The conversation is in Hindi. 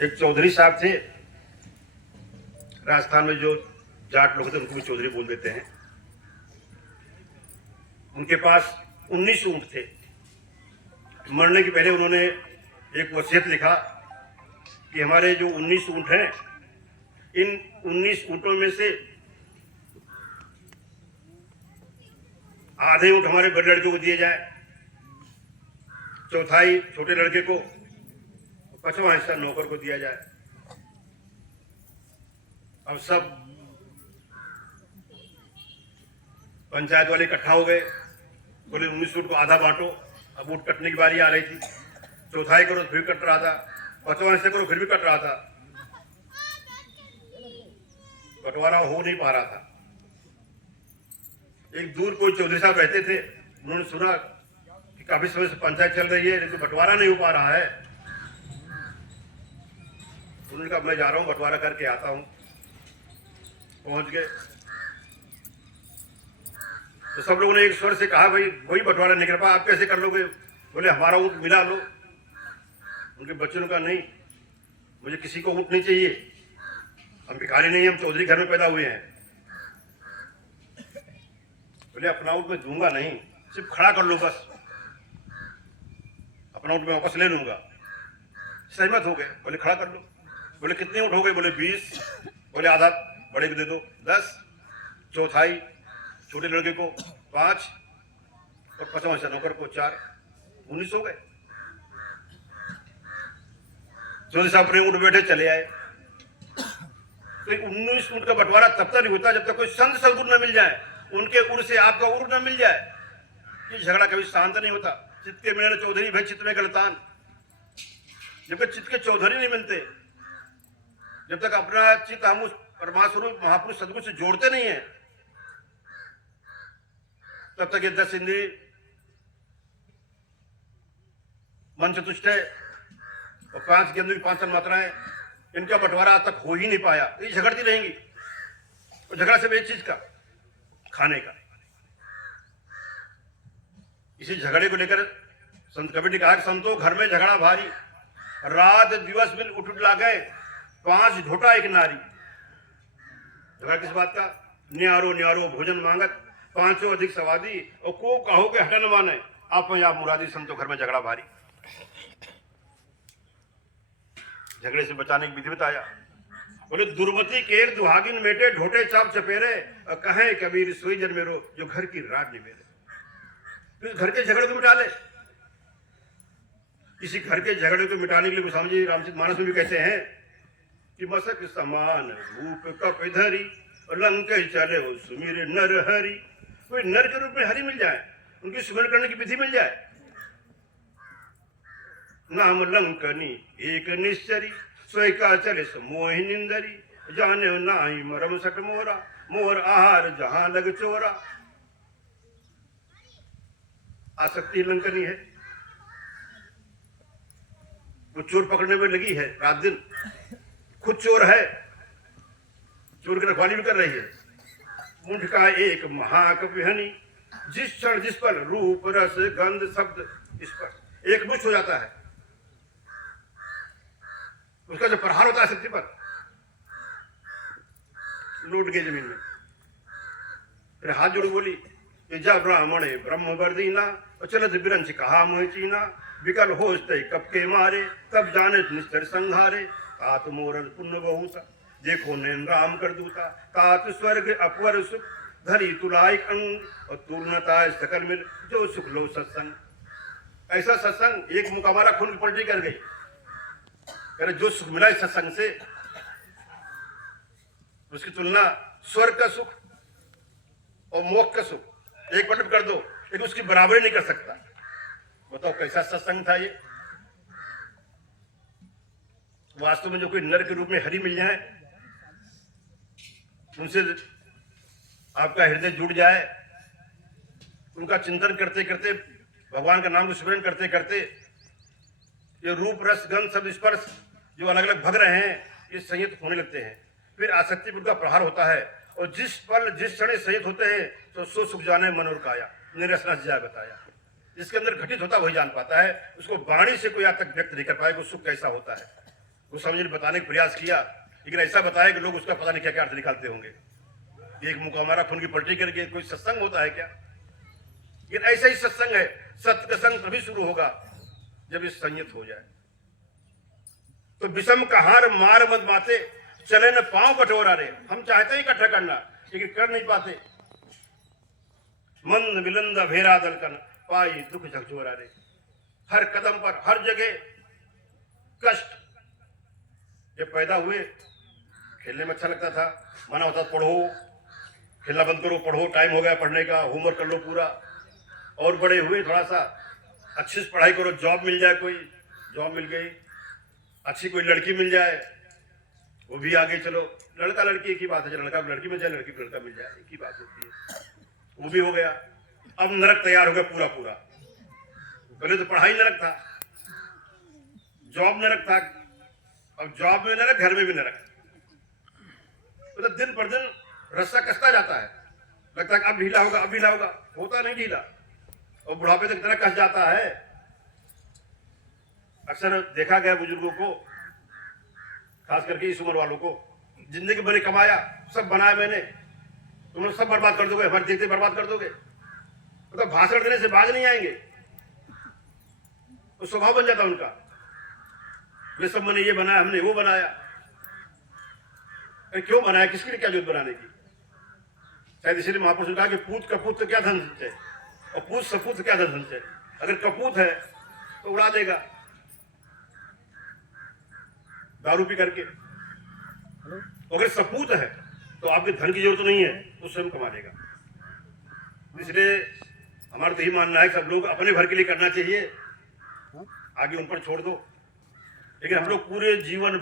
एक चौधरी साहब थे राजस्थान में, जो जाट लोग थे उनको भी चौधरी बोल देते हैं। उनके पास 19 ऊंट थे। मरने के पहले उन्होंने एक वसीयत लिखा कि हमारे जो 19 ऊंट हैं, इन 19 ऊंटों में से आधे ऊंट हमारे बड़े लड़के को दिए जाए, चौथाई छोटे लड़के को, 5वां हिस्सा नौकर को दिया जाए। अब सब पंचायत वाले इकट्ठा हो गए, बोले 19 ऊंट को आधा बांटो। अब ऊंट कटने की बारी आ रही थी, चौथाई करो फिर कट रहा था, 5वां हिस्सा करो फिर भी कट रहा था, बंटवारा हो नहीं पा रहा था। एक दूर कोई चौधरी साहब रहते थे, उन्होंने सुना कि काफी समय से पंचायत चल रही है लेकिन बंटवारा नहीं हो पा रहा है। उन्होंने कहा मैं जा रहा हूं, बंटवारा करके आता हूं। पहुंच गए तो सब लोगों ने एक स्वर से कहा भाई वही बंटवारा नहीं कर पा, आप कैसे कर लोगे? बोले हमारा ऊंट मिला लो। उनके बच्चों ने कहा नहीं, मुझे किसी को ऊंट नहीं चाहिए, हम भिखारी नहीं, हम चौधरी घर में पैदा हुए हैं। बोले अपना ऊंट मैं दूंगा नहीं, सिर्फ खड़ा कर लो बस, अपना ऊंट मैं वापस ले लूंगा। सहमत हो गए, बोले खड़ा कर लो। बोले कितने ऊंट हो गए? बोले 20। बोले आधा बड़े को दे दो 10, चौथाई छोटे लड़के को 5 और 5वां हिस्सा नौकर को 4, 19 हो गए। चौधरी साहब अपने ऊंट बैठे चले आए। तो 19 ऊंट का बंटवारा तब तक नहीं होता जब तक कोई संत सदगुरु न मिल जाए, उनके उड़ से आपका उड़ न मिल जाए। ये झगड़ा कभी शांत नहीं होता। चित्त के मिलन चौधरी भाई चित्त में गलतान, जब तक चित्त के चौधरी नहीं मिलते, जब तक अपना चित्त हम उस परमास्वरूप महापुरुष सदगुरु से जोड़ते नहीं है, तब तक ये 10 इंद्रिय मन चतुष्ट है और 5 ज्ञान की 5 तन्मात्राएं, इनका बंटवारा आज तक हो ही नहीं पाया। ये झगड़ती रहेंगी और झगड़ा सिर्फ एक चीज का, खाने का। इसी झगड़े को लेकर संत कबीर ने कहा कि संतो घर में झगड़ा भारी, रात दिवस बिन उठ ला गए, 5 ढोटा एक नारी। झगड़ा किस बात का? न्यारो न्यारो भोजन मांगत, 5 अधिक सवादी, और को कहो के हटा न माने, आप में आप मुरादी। संतो घर में झगड़ा भारी। झगड़े से बचाने की विधि बताया। बोले दुर्मति केर दुहागिन मेटे, ढोटे चाप चपेरे, और कहें कबीर सोई जन मेरो, जो घर की रात नहीं मेरे। तो घर के झगड़े को मिटा ले। इसी घर के झगड़े को मिटाने के लिए गोस्वामी जी रामचरितमानस में भी कहते हैं कि मसक समान रूप कप धरी, लंक चले हो सुमिर नर हरि। कोई नर के रूप में हरि मिल जाए, उनकी सुमिरन करने की विधि मिल जाए। नाम लंकनी एक निश्चरी, सोई का चले मोहि निंदरी, जाने नाही मरम सट मोरा, मोर आहार जहां लग चोरा। आसक्ति लंकनी है, वो चोर पकड़ने में लगी है रात दिन, खुद चोर है, चोर की रखवाली भी कर रही है। मुंड का एक महाकविहनी, जिस क्षण जिस पर रूप रस गंध शब्द स्पर्श एक मुष्ट हो जाता है, उसका जो प्रहार होता है शक्ति पर, लौट गए जमीन में। फिर हाथ जोड़ बोली, जब ब्राह्मण ब्रह्म वर्दीना, और चलत बिरंच कहा मोह चीना, विकल होते कप के मारे, तब जाने निस्तर संघारे। तात मोरल पुण्य बहुता, देखो नैन राम कर दूता, तात स्वर्ग अपवर सुख, धरी तुलाइक अंग, और तुलनता सकल मिल, जो सुख लो सत्संग। ऐसा सत्संग एक मुकाबला खून की पलटी कर गई। अरे जो सुख मिला इस सत्संग से, उसकी तुलना स्वर्ग का सुख और मोक्ष का सुख एक पलट कर दो, लेकिन उसकी बराबरी नहीं कर सकता। बताओ कैसा सत्संग था ये। वास्तव में जो कोई नर के रूप में हरि मिल जाए, उनसे आपका हृदय जुड़ जाए, उनका चिंतन करते करते, भगवान का नाम को स्मरण करते करते, ये रूप रस गंध शब्द स्पर्श जो अलग अलग भग रहे हैं, ये संयत होने लगते हैं। फिर आसक्ति पर उनका प्रहार होता है, और जिस पल जिस क्षण संयत होते हैं, तो सो सुख जाने मन और काया, निरसना जाय बताया। जिसके अंदर घटित होता वही जान पाता है, उसको वाणी से कोई आज तक व्यक्त नहीं कर पाएगा सुख कैसा होता है। कुछ समझने बताने का प्रयास किया, लेकिन ऐसा बताया कि लोग उसका पता नहीं क्या क्या अर्थ निकालते होंगे। एक मुंह को हमारा खून की पलटी करके कोई सत्संग होता है क्या? लेकिन ऐसा ही सत्संग है। सत्य का संग तभी शुरू होगा जब इस संयत हो जाए। तो विषम का हार मार मत माते, चले न पांव कटोरा रे। हम चाहते हैं इकट्ठा करना, लेकिन कर नहीं पाते। मंद मिलंद भेरा दलकन, पाई दुख झकझोरा रे। हर कदम पर हर जगह कष्ट। जब पैदा हुए खेलने में अच्छा लगता था, मना होता पढ़ो, खेलना बंद करो, पढ़ो, टाइम हो गया पढ़ने का, होमवर्क कर लो पूरा। और बड़े हुए थोड़ा सा अच्छी से पढ़ाई करो, जॉब मिल जाए, कोई जॉब मिल गई, अच्छी कोई लड़की मिल जाए, वो भी आगे चलो। लड़का लड़की एक ही बात है, लड़का लड़की मिल जाए, लड़की लड़का मिल जाए, एक ही बात होती है। वो भी हो गया। अब नरक तैयार हो गया पूरा पूरा। पहले तो पढ़ाई नरक था, जॉब नरक था, अब जॉब में नरक, घर में भी नरक। तो दिन पर दिन रस्सा कसता जाता है, लगता है अब ढीला होगा, अब ढीला होगा, होता नहीं ढीला, और बुढ़ापे तक इतना कस जाता है। अक्सर देखा गया बुजुर्गों को, खास करके इस उम्र वालों को, जिंदगी मैंने कमाया, सब बनाया मैंने, तुम लोग सब बर्बाद कर दोगे, हमारे देखते बर्बाद कर दोगे। तो भाषण देने से बाज नहीं आएंगे, तो स्वभाव बन जाता उनका, ये सब मैंने ये बनाया, हमने वो बनाया। क्यों बनाया, किसके लिए क्या जरूरत बनाने की? शायद इसलिए महापुरुष ने कहा कि पूत कपूत तो क्या धन संचय, और पूत सपूत क्या धन संचय। अगर कपूत है तो उड़ा देगा दारू पी करके, अगर सपूत है तो आपके धन की जरूरत नहीं है, तो स्वयं कमा लेगा। इसलिए हमारा तो यही मानना है कि सब लोग अपने भर के लिए करना चाहिए, आगे उन पर छोड़ दो। लेकिन हम लोग पूरे जीवन